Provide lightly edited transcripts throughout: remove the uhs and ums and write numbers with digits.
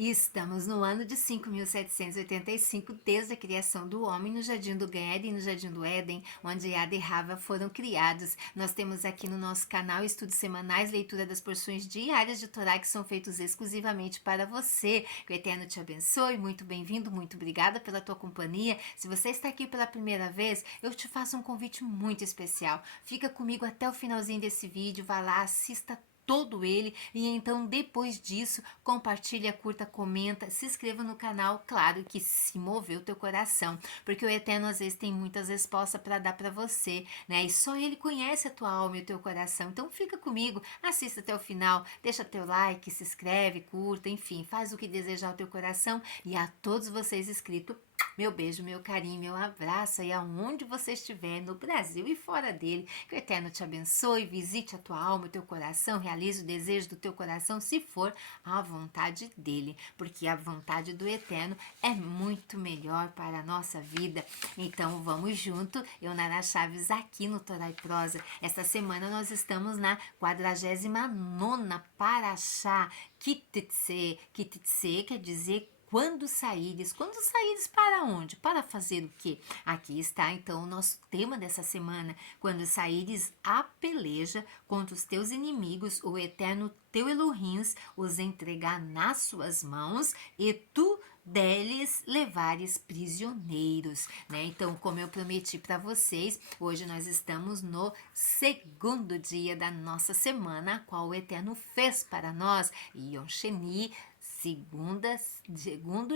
E estamos no ano de 5.785, desde a criação do homem no Jardim do Éden e no Jardim do Éden, onde Ada e Rava foram criados. Nós temos aqui no nosso canal estudos semanais, leitura das porções diárias de Torá que são feitos exclusivamente para você. Que o Eterno te abençoe, muito bem-vindo, muito obrigada pela tua companhia. Se você está aqui pela primeira vez, eu te faço um convite muito especial. Fica comigo até o finalzinho desse vídeo, vá lá, assista todo ele e então depois disso compartilha, curta, comenta, se inscreva no canal, claro que se mover o teu coração, porque o Eterno às vezes tem muitas respostas para dar para você, né? E só ele conhece a tua alma e o teu coração. Então fica comigo, assista até o final, deixa teu like, se inscreve, curta, enfim, faz o que desejar o teu coração. E a todos vocês inscritos, meu beijo, meu carinho, meu abraço aí aonde você estiver, no Brasil e fora dele. Que o Eterno te abençoe, visite a tua alma, o teu coração, realize o desejo do teu coração, se for a vontade dele. Porque a vontade do Eterno é muito melhor para a nossa vida. Então vamos junto, eu Nara Chaves aqui no Torá e Prosa. Esta semana nós estamos na 49ª Parashá, Kititse. Kititse quer dizer quando saíres para onde? Para fazer o quê? Aqui está então o nosso tema dessa semana. Quando saíres a peleja contra os teus inimigos, o Eterno teu Elohim os entregar nas suas mãos e tu deles levares prisioneiros, né? Então, como eu prometi para vocês, hoje nós estamos no segundo dia da nossa semana, a qual o Eterno fez para nós, Yom Sheni, segundo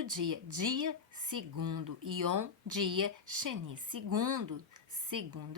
dia segundo, Yom, dia, Sheni, segundo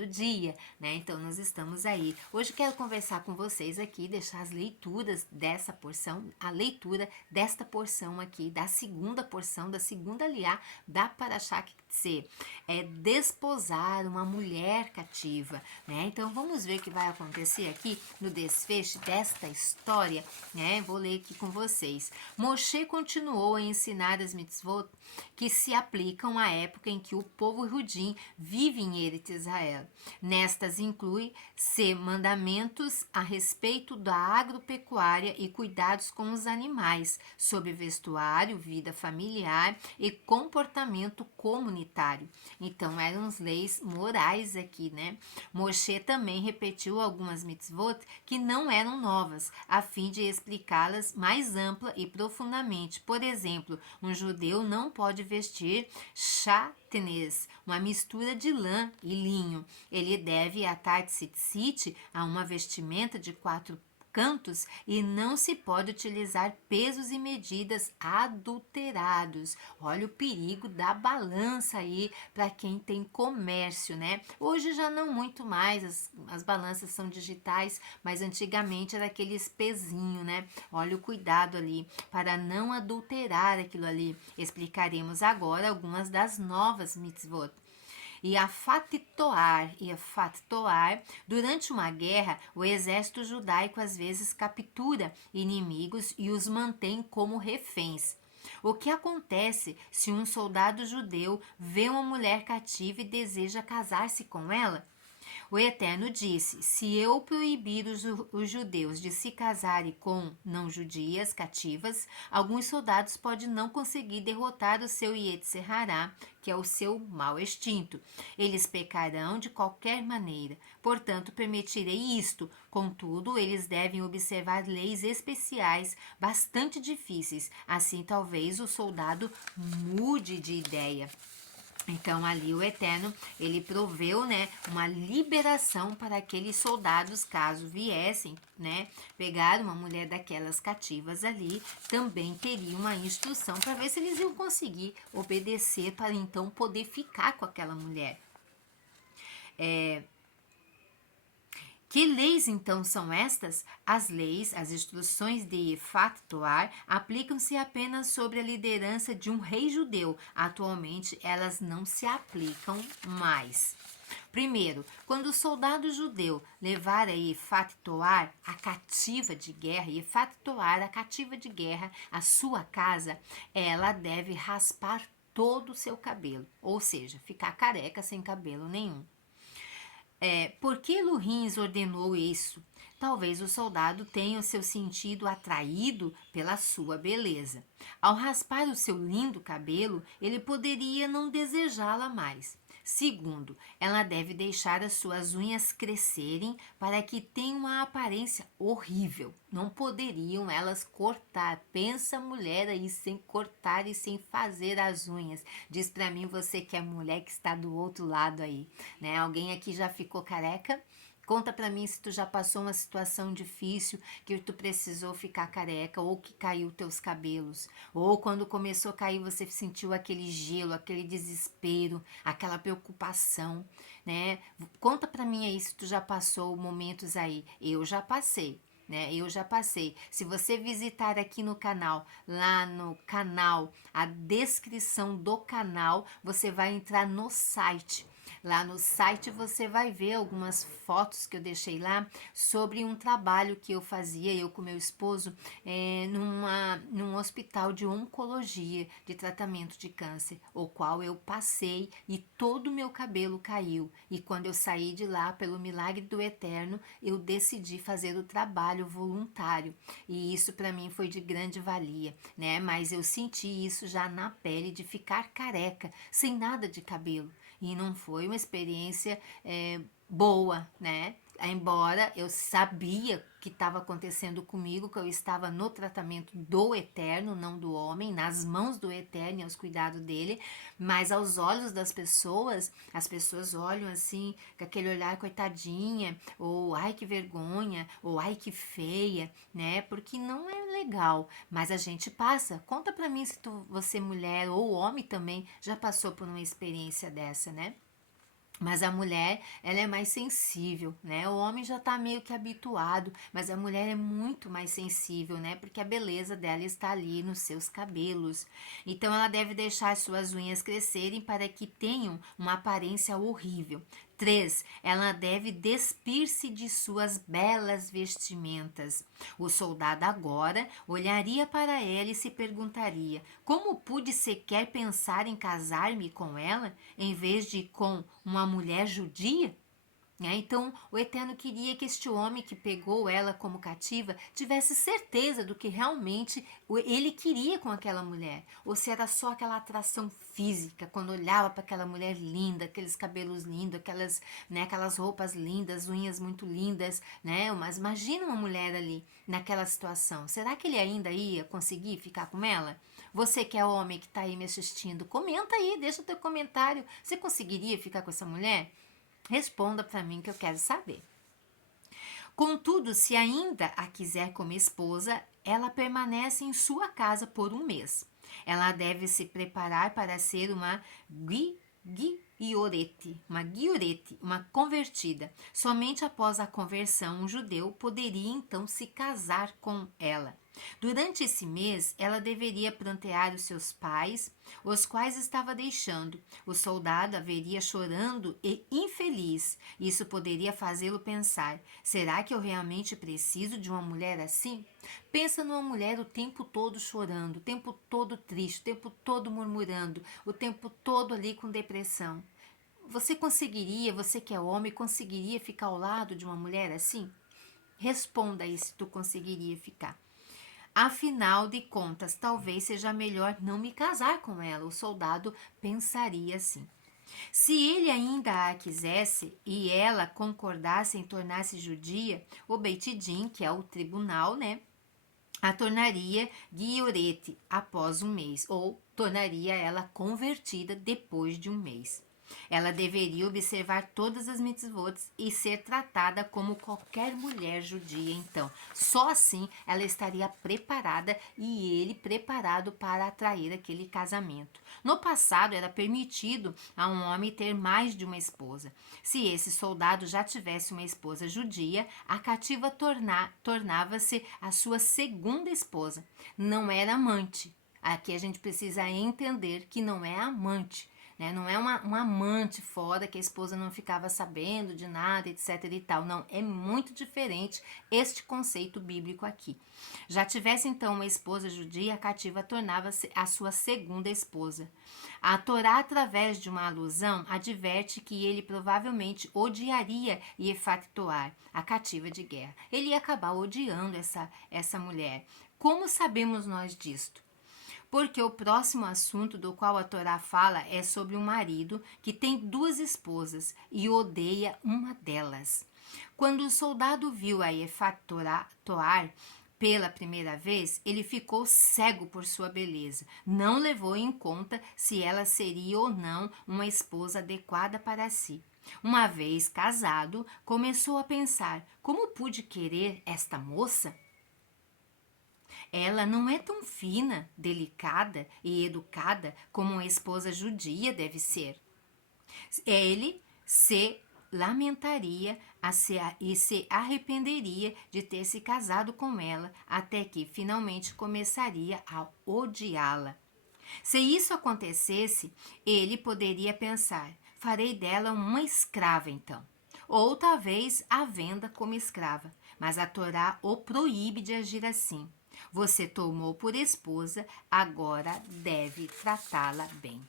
dia, né? Então nós estamos aí. Hoje quero conversar com vocês aqui, deixar as leituras dessa porção, a leitura desta porção aqui, da segunda porção, da segunda liá da Parashá Kitse, é desposar uma mulher cativa, né? Então vamos ver o que vai acontecer aqui no desfecho desta história, né? Vou ler aqui com vocês. Moshe continuou a ensinar as mitzvot que se aplicam à época em que o povo Rudim vive em Eretz Israel. Nestas inclui-se mandamentos a respeito da agropecuária e cuidados com os animais, sobre vestuário, vida familiar e comportamento comunitário. Então eram as leis morais aqui, né? Moshe também repetiu algumas mitzvot que não eram novas, a fim de explicá-las mais ampla e profundamente. Por exemplo, um judeu não pode vestir chatnez, uma mistura de lã e linho. Ele deve atar tzitzit a uma vestimenta de 4 cantos e não se pode utilizar pesos e medidas adulterados. Olha o perigo da balança aí para quem tem comércio, né? Hoje já não muito mais, as balanças são digitais, mas antigamente era aqueles pezinho, né? Olha o cuidado ali para não adulterar aquilo ali. Explicaremos agora algumas das novas mitzvot. E a Fatitoar, durante uma guerra, o exército judaico às vezes captura inimigos e os mantém como reféns. O que acontece se um soldado judeu vê uma mulher cativa e deseja casar-se com ela? O Eterno disse: se eu proibir os judeus de se casarem com não-judias cativas, alguns soldados podem não conseguir derrotar o seu Yetzer Hará, que é o seu mal extinto. Eles pecarão de qualquer maneira. Portanto, permitirei isto. Contudo, eles devem observar leis especiais bastante difíceis. Assim, talvez o soldado mude de ideia. Então ali o Eterno, ele proveu, né, uma liberação para aqueles soldados, caso viessem, né, pegar uma mulher daquelas cativas ali, também teriam uma instrução para ver se eles iam conseguir obedecer para então poder ficar com aquela mulher. Que leis então são estas? As leis, as instruções de Efat Toar, aplicam-se apenas sobre a liderança de um rei judeu. Atualmente, elas não se aplicam mais. Primeiro, quando o soldado judeu levar a Efat Toar, a cativa de guerra, Efat Toar, a cativa de guerra, à sua casa, ela deve raspar todo o seu cabelo, ou seja, ficar careca sem cabelo nenhum. Por que Luhins ordenou isso? Talvez o soldado tenha o seu sentido atraído pela sua beleza. Ao raspar o seu lindo cabelo, ele poderia não desejá-la mais. Segundo, ela deve deixar as suas unhas crescerem para que tenham uma aparência horrível. Não poderiam elas cortar. Pensa mulher aí sem cortar e sem fazer as unhas. Diz pra mim você que é mulher que está do outro lado aí, né? Alguém aqui já ficou careca? Conta pra mim se tu já passou uma situação difícil que tu precisou ficar careca ou que caiu teus cabelos. Ou quando começou a cair você sentiu aquele gelo, aquele desespero, aquela preocupação, né? Conta pra mim aí se tu já passou momentos aí. Eu já passei. Né? Eu já passei. Se você visitar aqui no canal, lá no canal, a descrição do canal, você vai entrar no site. Lá no site você vai ver algumas fotos que eu deixei lá sobre um trabalho que eu fazia, eu com meu esposo, num hospital de oncologia, de tratamento de câncer, o qual eu passei e todo o meu cabelo caiu. E quando eu saí de lá, pelo milagre do Eterno, eu decidi fazer o trabalho voluntário. E isso para mim foi de grande valia, né? Mas eu senti isso já na pele de ficar careca, sem nada de cabelo. E não foi uma experiência boa, né? Embora eu sabia que estava acontecendo comigo, que eu estava no tratamento do Eterno, não do homem, nas mãos do Eterno e aos cuidados dele, mas aos olhos das pessoas, as pessoas olham assim, com aquele olhar coitadinha, ou ai que vergonha, ou ai que feia, né? Porque não é legal, mas a gente passa. Conta pra mim se você mulher ou homem também já passou por uma experiência dessa, né? Mas a mulher, ela é mais sensível, né? O homem já tá meio que habituado, mas a mulher é muito mais sensível, né? Porque a beleza dela está ali nos seus cabelos. Então ela deve deixar as suas unhas crescerem para que tenham uma aparência horrível. 3. Ela deve despir-se de suas belas vestimentas. O soldado agora olharia para ela e se perguntaria: como pude sequer pensar em casar-me com ela, em vez de com uma mulher judia? Então, o Eterno queria que este homem que pegou ela como cativa tivesse certeza do que realmente ele queria com aquela mulher. Ou se era só aquela atração física, quando olhava para aquela mulher linda, aqueles cabelos lindos, aquelas roupas lindas, unhas muito lindas, né? Mas imagina uma mulher ali, naquela situação. Será que ele ainda ia conseguir ficar com ela? Você que é homem que está aí me assistindo, comenta aí, deixa o teu comentário. Você conseguiria ficar com essa mulher? Responda para mim que eu quero saber. Contudo, se ainda a quiser como esposa, ela permanece em sua casa por um mês. Ela deve se preparar para ser uma guiorete, uma convertida. Somente após a conversão, um judeu poderia então se casar com ela. Durante esse mês, ela deveria prantear os seus pais, os quais estava deixando. O soldado a veria chorando e infeliz. Isso poderia fazê-lo pensar: será que eu realmente preciso de uma mulher assim? Pensa numa mulher o tempo todo chorando, o tempo todo triste, o tempo todo murmurando, o tempo todo ali com depressão. Você que é homem, conseguiria ficar ao lado de uma mulher assim? Responda aí se tu conseguiria ficar. Afinal de contas, talvez seja melhor não me casar com ela. O soldado pensaria assim. Se ele ainda a quisesse e ela concordasse em tornar-se judia, o Beit Din, que é o tribunal, né, a tornaria guiorete após um mês, ou tornaria ela convertida depois de um mês. Ela deveria observar todas as mitzvot e ser tratada como qualquer mulher judia, então. Só assim ela estaria preparada e ele preparado para atrair aquele casamento. No passado era permitido a um homem ter mais de uma esposa. Se esse soldado já tivesse uma esposa judia, a cativa tornava-se a sua segunda esposa. Não era amante. Aqui a gente precisa entender que não é amante. né? Não é um amante fora que a esposa não ficava sabendo de nada, etc e tal. Não, é muito diferente este conceito bíblico aqui. Já tivesse então uma esposa judia, a cativa tornava-se a sua segunda esposa. A Torá, através de uma alusão, adverte que ele provavelmente odiaria Yefat Toar, a cativa de guerra. Ele ia acabar odiando essa mulher. Como sabemos nós disto? Porque o próximo assunto do qual a Torá fala é sobre um marido que tem duas esposas e odeia uma delas. Quando o soldado viu a Yefat Toar pela primeira vez, ele ficou cego por sua beleza. Não levou em conta se ela seria ou não uma esposa adequada para si. Uma vez casado, começou a pensar: como pude querer esta moça? Ela não é tão fina, delicada e educada como uma esposa judia deve ser. Ele se lamentaria e se arrependeria de ter se casado com ela, até que finalmente começaria a odiá-la. Se isso acontecesse, ele poderia pensar: farei dela uma escrava então. Ou talvez a venda como escrava, mas a Torá o proíbe de agir assim. Você tomou por esposa, agora deve tratá-la bem.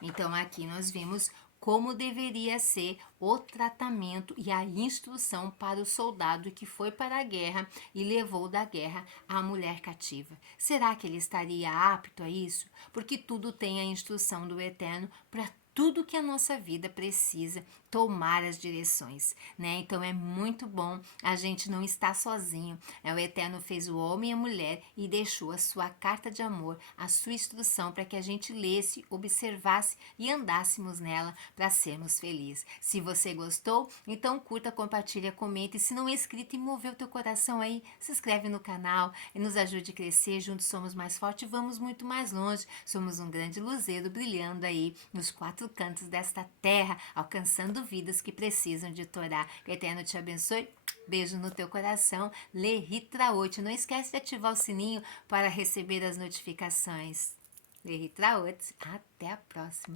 Então aqui nós vimos como deveria ser o tratamento e a instrução para o soldado que foi para a guerra e levou da guerra a mulher cativa. Será que ele estaria apto a isso? Porque tudo tem a instrução do Eterno para tudo que a nossa vida precisa tomar as direções, né? Então é muito bom a gente não estar sozinho. O Eterno fez o homem e a mulher e deixou a sua carta de amor, a sua instrução para que a gente lesse, observasse e andássemos nela para sermos felizes. Se você gostou, então curta, compartilha, comente. Se não é inscrito e moveu teu coração aí, se inscreve no canal e nos ajude a crescer. Juntos somos mais fortes e vamos muito mais longe. Somos um grande luzeiro brilhando aí nos quatro cantos desta terra, alcançando vidas que precisam de Torá. Que o Eterno te abençoe. Beijo no teu coração. Lehitraot. Não esquece de ativar o sininho para receber as notificações. Lehitraot. Até a próxima.